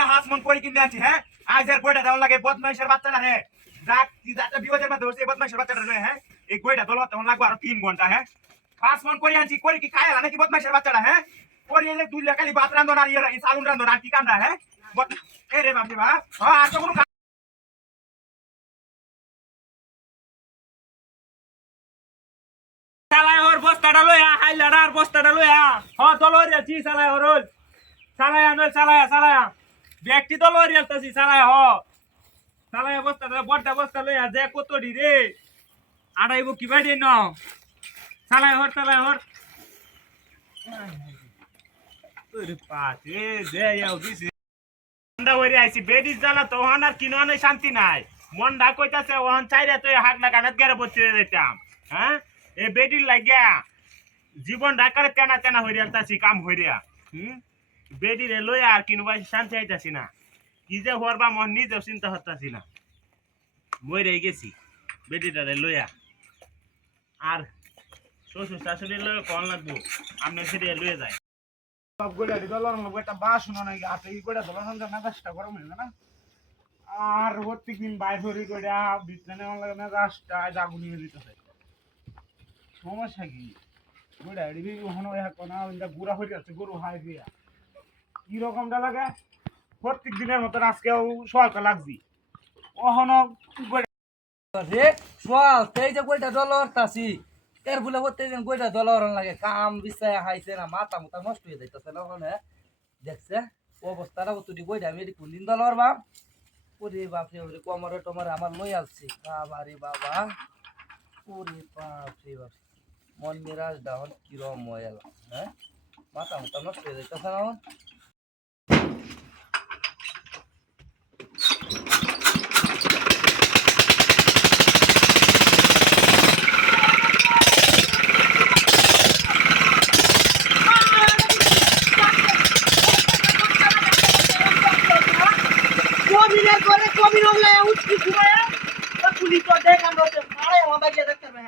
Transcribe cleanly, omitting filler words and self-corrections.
না হাত মন করে কিনে আছি হ্যাঁ আজ আর কয়টা দেওয়া লাগে বদমাইশের বাচ্চাটা রে যাতে বিপদের মধ্যে হচ্ছে বদমাইশের বাচ্চাটা রে হ্যাঁ এই কয়টা দল তখন লাগবে আরো 3 ঘন্টা হ্যাঁ 5 মন করে আনছি করে কি খায় নাকি বদমাইশের বাচ্চাটা হ্যাঁ করে এলে 2 লাখ খালি ভাত রান্ধন আর এই চালুন রান্ধন আর কি কান্দা হ্যাঁ এ রে বাপরে বাপ আর তো কোনো চালায় ওর বস্তাটা লইয়া হাইলাডার বস্তাটা লইয়া হ দলরিয়া চি চালায় ওর চালায়া নয় চালায়া ব্যক্তি দলরিয়া তাছি চালায় হ চালায়া বস্তাটা বড়টা বস্তা লইয়া যে কতডি রে আড়াইব কি বাড়ি ন চালায় হর ওরে পাতে দে যাও দিছি মন্ডা হইরে আইছি বেডিস জানা তো হন আর কিনো নাই শান্তি নাই মন্ডা কইতাছে ওহন চাইরা তো হাট না কানাত গেরে বসে দিতাম হ্যাঁ এ বেডির লাগিয়া জীবন ডাকারে তেনা তেনা হইরে আলতাছি কাম হইরিয়া বেডি রে লইয়া আর কিনবা শান্তি আইতাছি না কি যে হরবা মন নিজেও চিন্তা হতাছি না মইরে গেছি বেডিটা রে লইয়া আর শ্বশুর শাশুড়ি লইয়া কোন লাগবো আপনি সেটা লইয়া যায় সব গোলা দিলাম একটা বাস না নাকি হাতে ই করে দিলাম না গাছটা গরম হয়ে না আর প্রত্যেকদিন বাইর হরি করে বিছানে লাগে না গাছটা আগুন নিয়ে দিতেছে সমস্যা কি গোড়া এড়ি হনো কোনা গুড়া হয়ে যাচ্ছে গরু হাই দিয়া কি রকমটা লাগে প্রত্যেক দিনের মতো আজকেও সকাল লাগছি ওহনো রে সোয়াল তেই যে কইটা ডলার তাছি এর বলে হতে যেন কইটা ডলার লাগে কাম বিছায় হাইছে না মাথা মুতা নষ্ট হয়ে যাইতাছে না ওখানে দেখছে অবস্থাটা কতটি কইটা আমি কোন দিন ডলার বাপ ওরে বাপ রে ওরে কোমরে টমরে আমার লই আসছে বাবারে বাবা ওরে বাপ রে বাপ মন মেরাজ ডাহন কিরম ময়লা হ্যাঁ মাথা মুতা নষ্ট হয়ে যাইতাছে না কবির হলে উঠকি ঘুমায়া পুলিশ তো দেখ আমরা মারে আমার বাড়িতে দেখতে হবে